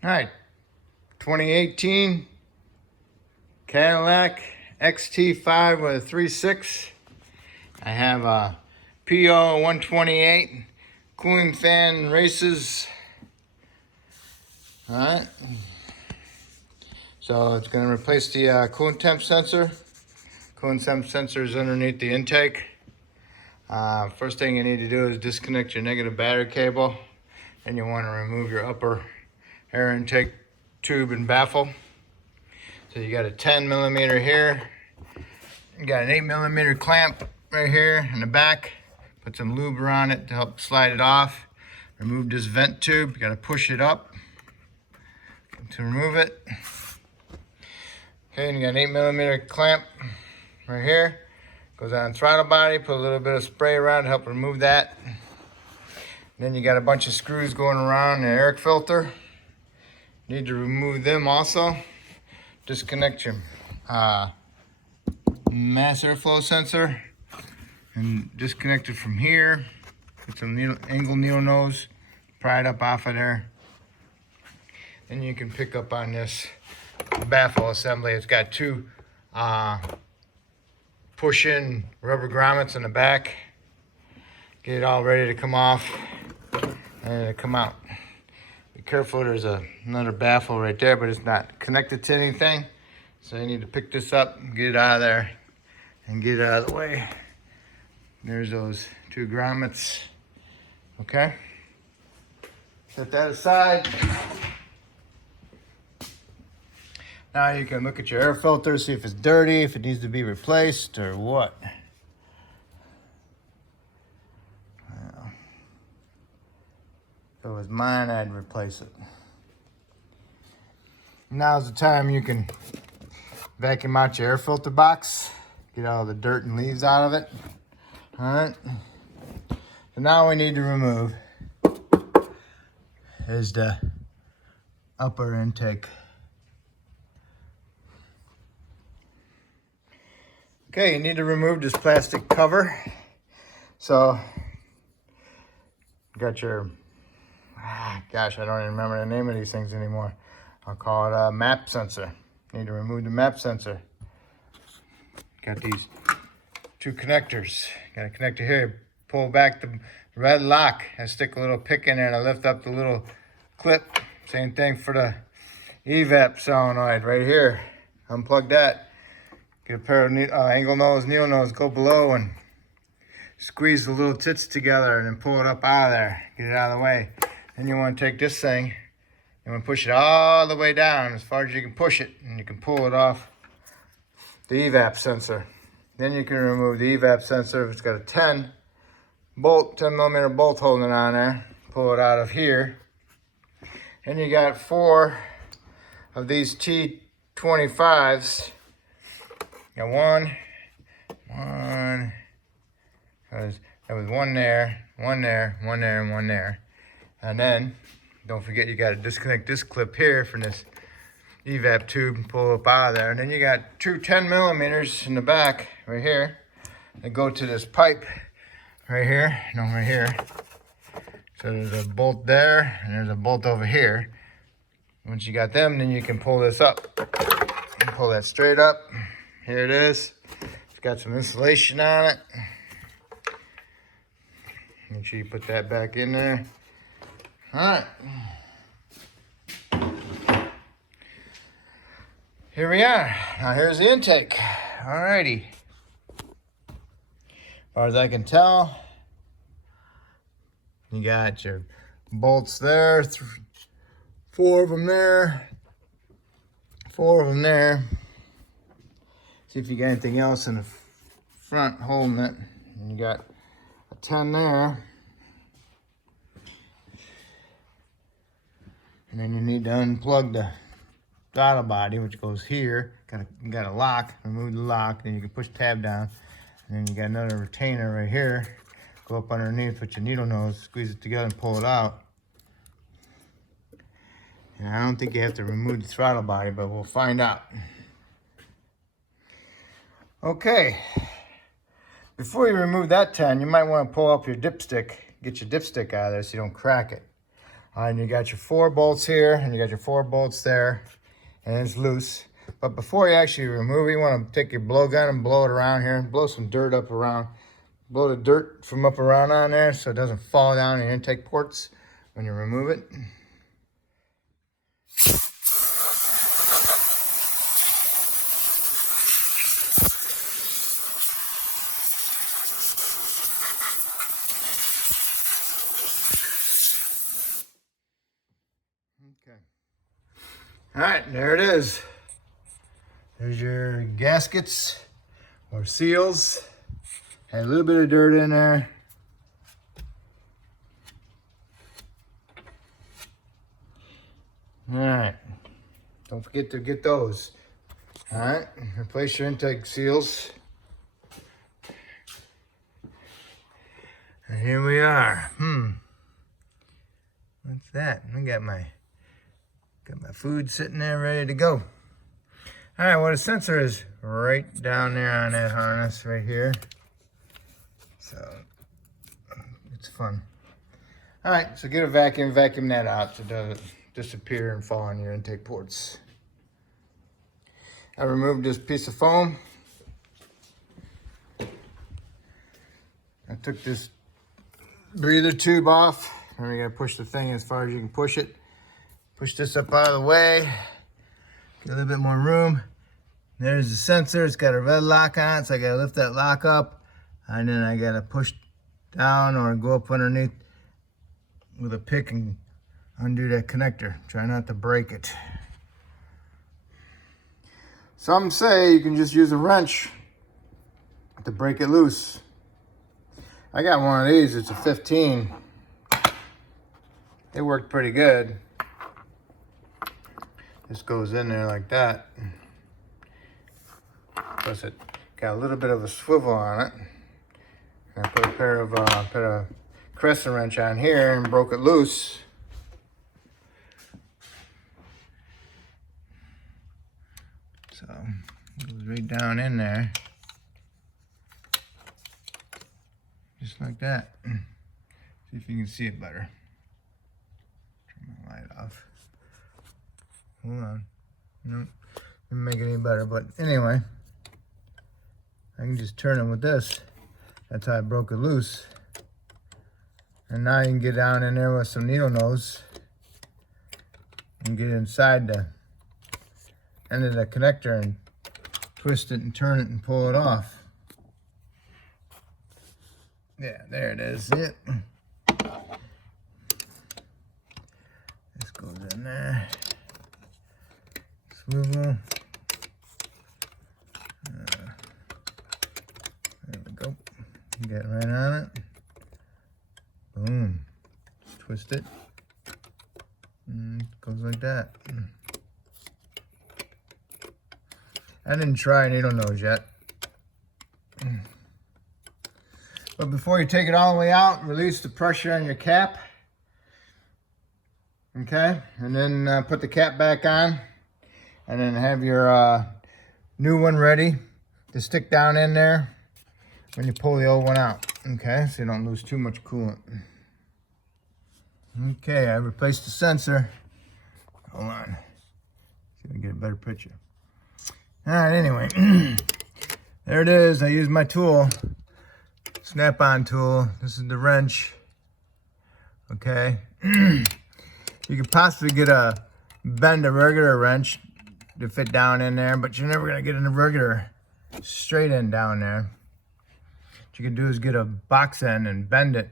All right, 2018 Cadillac XT5 with a 3.6. I have a P0128 cooling fan races. All right, so it's going to replace the coolant temp sensor. Coolant temp sensor is underneath the intake. First thing you need to do is disconnect your negative battery cable, and you want to remove your upper air intake tube and baffle. So you got a 10 millimeter here. You got an 8 millimeter clamp right here in the back. Put some lube around it to help slide it off. Remove this vent tube. You got to push it up to remove it. Okay, and you got an 8 millimeter clamp right here. Goes on throttle body. Put a little bit of spray around to help remove that. Then you got a bunch of screws going around the air filter. Need to remove them also. Disconnect your mass airflow sensor and disconnect it from here. Put some angle needle nose, pry it up off of there. Then you can pick up on this baffle assembly. It's got two push-in rubber grommets in the back. Get it all ready to come off and it'll come out. Be careful, there's another baffle right there, but it's not connected to anything. So you need to pick this up, get it out of there, and get it out of the way. There's those two grommets. Okay. Set that aside. Now you can look at your air filter, see if it's dirty, if it needs to be replaced, or what. Well, if it was mine, I'd replace it. Now's the time you can vacuum out your air filter box, get all the dirt and leaves out of it. All right. So now we need to remove is the upper intake. Okay, you need to remove this plastic cover. So, you got your, gosh, I don't even remember the name of these things anymore. I'll call it a map sensor. Need to remove the map sensor. Got these two connectors. Got a connector here. Pull back the red lock. I stick a little pick in there and I lift up the little clip. Same thing for the evap solenoid right here. Unplug that. Get a pair of angle nose, needle nose, go below and squeeze the little tits together and then pull it up out of there. Get it out of the way. Then you want to take this thing, you want to push it all the way down as far as you can push it, and you can pull it off the evap sensor. Then you can remove the evap sensor. It's got a 10 millimeter bolt holding it on there. Pull it out of here. And you got 4 of these T25s. Got one. That was one there, and one there. And then, don't forget you got to disconnect this clip here from this evap tube and pull it up out of there. And then you got two 10 millimeters in the back right here that go to this pipe right here, right here. So there's a bolt there and there's a bolt over here. Once you got them, then you can pull this up. And pull that straight up. Here it is. It's got some insulation on it. Make sure you put that back in there. All right. Here we are. Now here's the intake. All righty. As far as I can tell, you got your bolts there. 4 of them there. 4 of them there. See if you got anything else in the front holding it. And you got a 10 there. And then you need to unplug the throttle body, which goes here. You got a lock. Remove the lock. Then you can push tab down. And then you got another retainer right here. Go up underneath with your needle nose, squeeze it together and pull it out. And I don't think you have to remove the throttle body, but we'll find out. Okay, before you remove that 10, you might want to pull up your dipstick, get your dipstick out of there so you don't crack it. All right, and you got your 4 bolts here, and you got your 4 bolts there, and it's loose. But before you actually remove it, you want to take your blowgun and blow it around here, blow some dirt up around, blow the dirt from up around on there so it doesn't fall down in your intake ports when you remove it. Okay. All right, there it is. There's your gaskets or seals. Had a little bit of dirt in there. All right, don't forget to get those. All right, replace your intake seals. And here we are. What's that? I got my food sitting there ready to go. All right, well, the sensor is right down there on that harness right here. So it's fun. All right, so get a vacuum that out so it doesn't disappear and fall on your intake ports. I removed this piece of foam. I took this breather tube off. And we gotta push the thing as far as you can push it. Push this up out of the way. Get a little bit more room. There's the sensor. It's got a red lock on it, so I gotta lift that lock up, and then I gotta push down or go up underneath with a pick and undo that connector. Try not to break it. Some say you can just use a wrench to break it loose. I got one of these. It's a 15. It worked pretty good. This goes in there like that. Plus it got a little bit of a swivel on it. And I put a crescent wrench on here and broke it loose. So it goes right down in there. Just like that. See if you can see it better. Turn my light off. Hold on. Nope. Didn't make it any better, but anyway. I can just turn it with this. That's how I broke it loose. And now you can get down in there with some needle nose and get inside the end of the connector and twist it and turn it and pull it off. Yeah, there it is. This goes in there. Swivel. There we go. Get right on it. Boom. Twist it. And it goes like that. I didn't try needle nose yet. But before you take it all the way out, release the pressure on your cap. Okay, and then put the cap back on. And then have your new one ready to stick down in there when you pull the old one out. Okay, so you don't lose too much coolant. Okay, I replaced the sensor. Hold on. See if I can get a better picture. All right, anyway. There it is. I used my tool. Snap-on tool. This is the wrench. Okay. You could possibly bend a regular wrench to fit down in there, but you're never gonna get a regular straight end down there. What you can do is get a box end and bend it.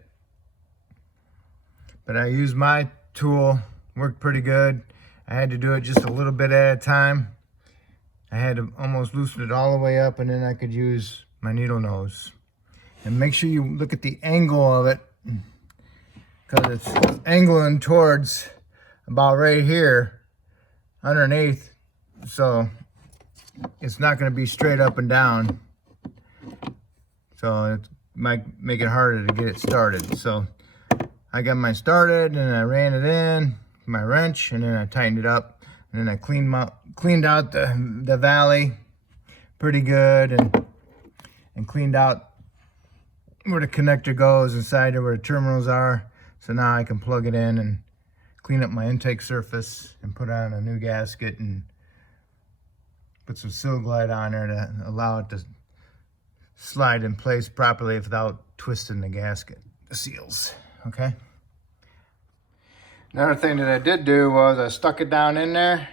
But I used my tool, worked pretty good. I had to do it just a little bit at a time. I had to almost loosen it all the way up, and then I could use my needle nose. And make sure you look at the angle of it, because it's angling towards about right here underneath, so it's not going to be straight up and down, so it might make it harder to get it started. So I got mine started, and I ran it in my wrench, and then I tightened it up, and then I cleaned out the valley pretty good, and cleaned out where the connector goes inside there where the terminals are. So now I can plug it in and clean up my intake surface and put on a new gasket and put some Seal Glide on there to allow it to slide in place properly without twisting the gasket, the seals, okay? Another thing that I did do was I stuck it down in there,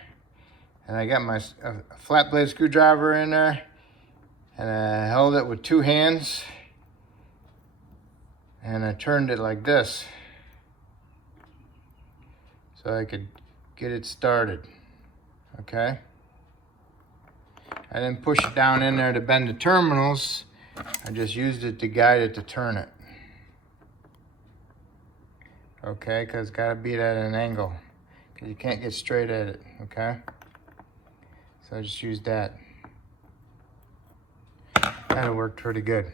and I got my flat blade screwdriver in there, and I held it with 2 hands, and I turned it like this so I could get it started, okay? I didn't push it down in there to bend the terminals. I just used it to guide it to turn it. Okay, because it's got to be at an angle, because you can't get straight at it, okay? So I just used that. That'll work pretty good.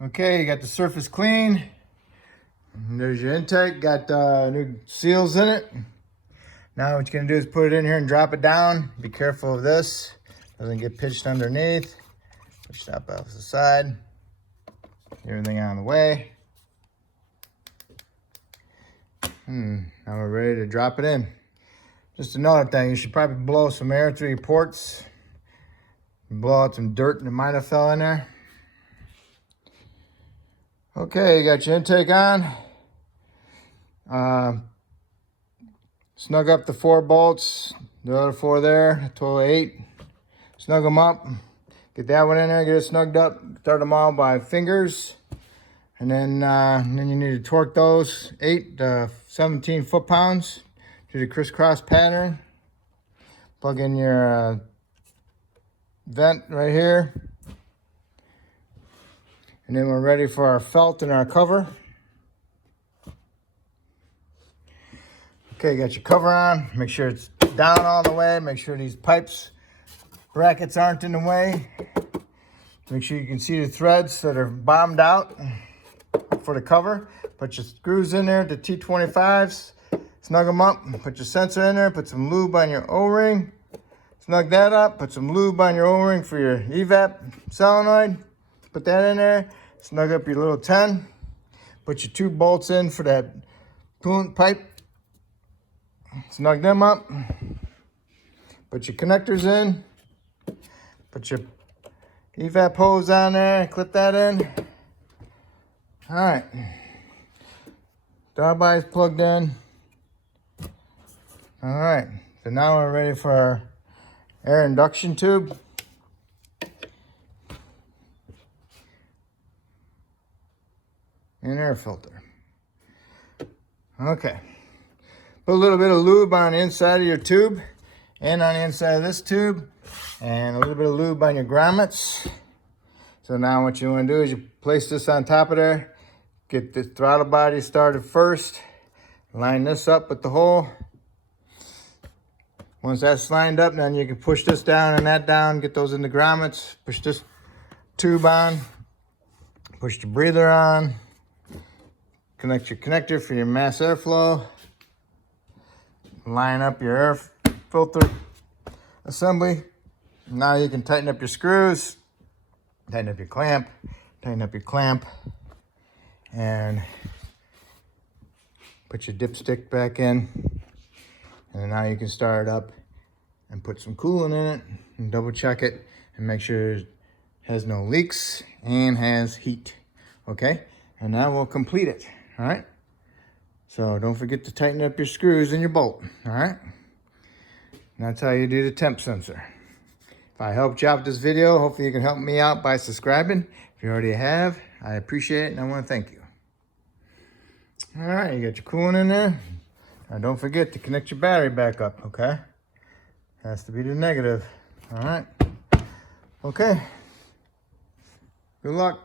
Okay, you got the surface clean. And there's your intake, got new seals in it. Now what you're gonna do is put it in here and drop it down. Be careful of this, doesn't get pitched underneath. Push that off the side. Get everything out of the way. Now we're ready to drop it in. Just another thing, you should probably blow some air through your ports. Blow out some dirt that might have fell in there. Okay, you got your intake on. Snug up the 4 bolts, the other 4 there, total 8. Snug them up. Get that one in there, get it snugged up. Start them all by fingers. And then you need to torque those 8 to 17 foot-pounds to the crisscross pattern. Plug in your vent right here. And then we're ready for our felt and our cover. Okay, you got your cover on. Make sure it's down all the way. Make sure these pipes, brackets aren't in the way. Make sure you can see the threads that are bottomed out for the cover. Put your screws in there, the T25s. Snug them up. Put your sensor in there. Put some lube on your O-ring. Snug that up. Put some lube on your O-ring for your evap solenoid. Put that in there. Snug up your little 10. Put your 2 bolts in for that coolant pipe. Snug them up. Put your connectors in. Put your evap hose on there. Clip that in. All right. Dog body's plugged in. All right. So now we're ready for our air induction tube. And air filter. Okay. Put a little bit of lube on the inside of your tube and on the inside of this tube, and a little bit of lube on your grommets. So now what you want to do is you place this on top of there, get the throttle body started first, line this up with the hole. Once that's lined up, then you can push this down and that down, get those in the grommets, push this tube on, push the breather on, connect your connector for your mass airflow. Line up your air filter assembly. Now you can tighten up your screws, tighten up your clamp, and put your dipstick back in. And now you can start it up and put some coolant in it and double check it and make sure it has no leaks and has heat. Okay, and that will complete it. All right. So don't forget to tighten up your screws and your bolt, all right? And that's how you do the temp sensor. If I helped you out with this video, hopefully you can help me out by subscribing. If you already have, I appreciate it and I want to thank you. All right, you got your coolant in there. Now don't forget to connect your battery back up, okay? Has to be the negative, all right? Okay. Good luck.